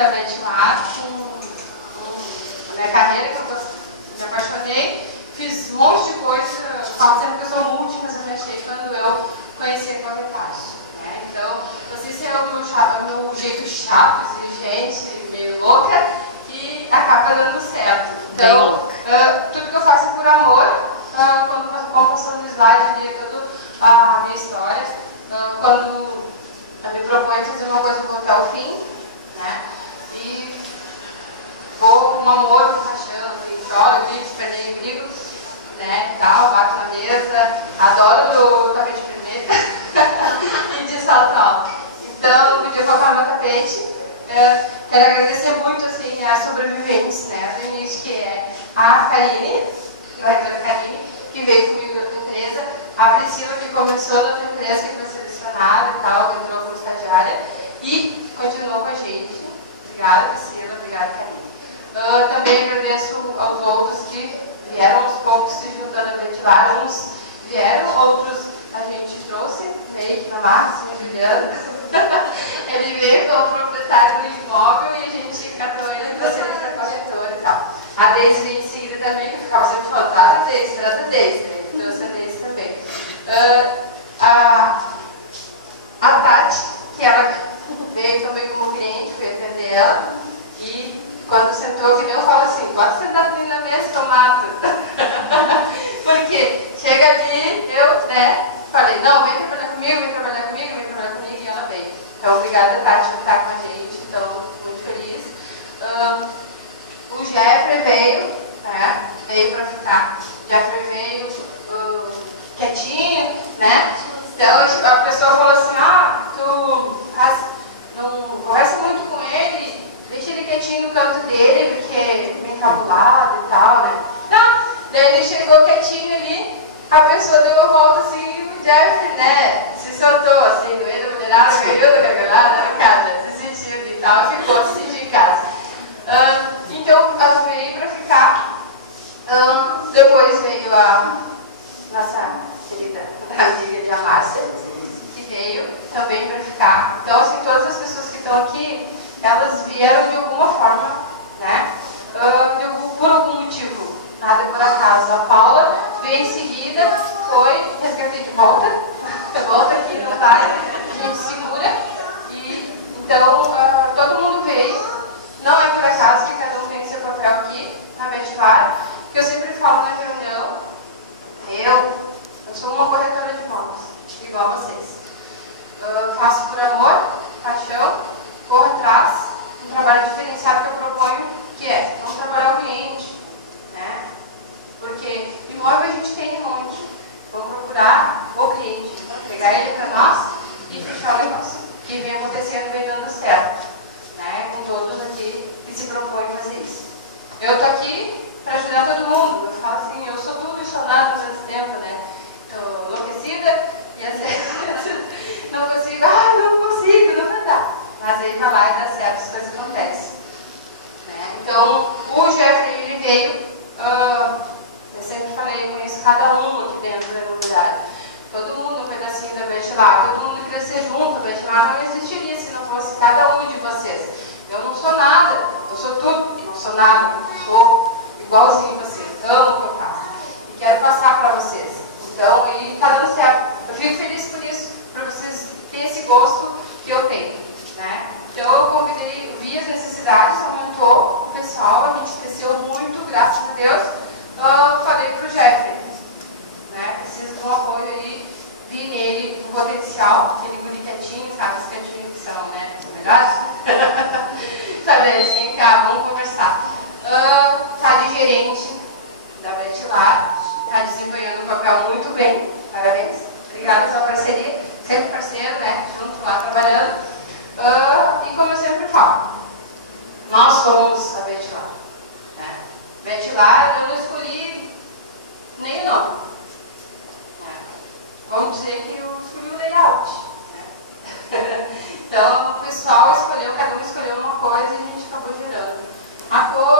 da Benchmark, minha carreira, que eu me apaixonei, fiz um monte de coisa, falo sempre que eu sou multi, mas eu me achei quando eu conheci a corretagem. Né? Então, não sei se é o meu jeito chato, exigente, meio louca, que acaba dando certo. Então, tudo que eu faço por amor, quando vou passando no slide ali, toda a minha história, quando eu me proponho fazer uma coisa, eu vou até o fim, né? E vou com amor, com paixão, choro, grito, perneio, brigo, né? Tal, bato na mesa, adoro o tapete vermelho e de salto alto. Então, no dia que eu colocar no tapete, quero agradecer muito assim, a sobreviventes, né? Do início, que é a Karine, a reitora Karine, que veio comigo na tua empresa, a Priscila, que começou na tua empresa, que foi selecionada e tal, entrou como estagiária, e continuou com a gente. Obrigada, Priscila, obrigada, Karine. Também agradeço aos outros que vieram aos poucos se juntando a ventilar. Uns vieram, outros a gente trouxe, veio aqui na Marcos, o Juliano. Ele veio como proprietário do imóvel e a gente catou ele para ser para corretora e tal. A Deise veio em seguida também, que eu ficava sempre falando, trata a Deise, né? Trouxe a Deise também. A Tati, que ela veio também como cliente, fui atender ela, e quando sentou, que nem eu falo assim, pode sentar ali na mesa que eu mato. Porque chega ali, eu, né, falei, não, vem trabalhar comigo, e ela veio. Então, obrigada, Tati, por estar com a gente, então, muito feliz. O Jeffrey veio, né, veio para ficar. O Jeffrey veio quietinho, né? Então, a pessoa falou assim, tu não conversa muito com ele, deixa ele quietinho no canto dele, porque é meio encabulado e tal, né? Não, daí ele chegou quietinho ali, a pessoa deu uma volta assim, e o Jeff, né, se soltou assim, no meio da mulherada, caiu da gargalhada na casa, se sentiu e tal, ficou se sentir em casa. Então, ela veio para ficar. Depois veio a nossa querida amiga de Márcia, que veio também para ficar. Então, assim, todas as pessoas que estão aqui, elas vieram de alguma forma, né? Por algum motivo, nada por acaso. A Paula veio em seguida, foi, resgatei, volta aqui, não vai, a gente segura. E, então, todo mundo veio, não é por acaso que cada um tem seu papel aqui na Benchmark, que eu sempre falo na reunião, eu sou uma corretora de imóveis, igual a vocês. Faço por amor, paixão, corro atrás, um trabalho diferenciado que eu proponho, que é não trabalhar o cliente, né? Porque imóvel a gente tem um monte. Vamos procurar o cliente, pegar ele para nós e fechar o negócio. Que vem acontecendo e vem dando certo, né? Com todos aqui que se propõem fazer isso. Eu estou aqui para ajudar todo mundo. Eu falo assim, eu sou tudo e sou nada ao mesmo tempo, né? Estou enlouquecida e às vezes não consigo, não vai dar. Mas aí vai lá e dá certo, as coisas acontecem. Né? Então, o Jeffrey, ele veio, eu sempre falei, eu conheço cada um aqui dentro da imobiliária. Todo mundo um pedacinho da Benchmark, todo mundo crescer junto, a Benchmark não existiria se não fosse cada um de vocês. Eu não sou nada, eu sou tudo, não sou nada, eu sou igualzinho a vocês, amo o que eu faço. E quero passar para vocês. Então, e está dando certo. Eu fico feliz por isso, para vocês terem esse gosto que eu tenho. Né? Então, eu convidei, vi as necessidades, aumentou o pessoal, a gente cresceu muito, graças a Deus. Eu falei para o Jeffrey, né? Precisa de um apoio aí, vi nele um potencial, aquele guri quietinho, sabe? Os quietinhos que são, né? Melhores? Falei assim, cá, vamos conversar. Tá de gerente da Betlar, está desempenhando o papel muito bem, parabéns. Obrigada pela parceria, sempre parceiro, né? Junto lá trabalhando. E como eu sempre falo, nós somos a Betlar. Né? Betlar, eu não escolhi nem o nome. Né? Vamos dizer que eu escolhi o layout. Né? Então, o pessoal escolheu, cada um escolheu uma coisa e a gente acabou girando. A cor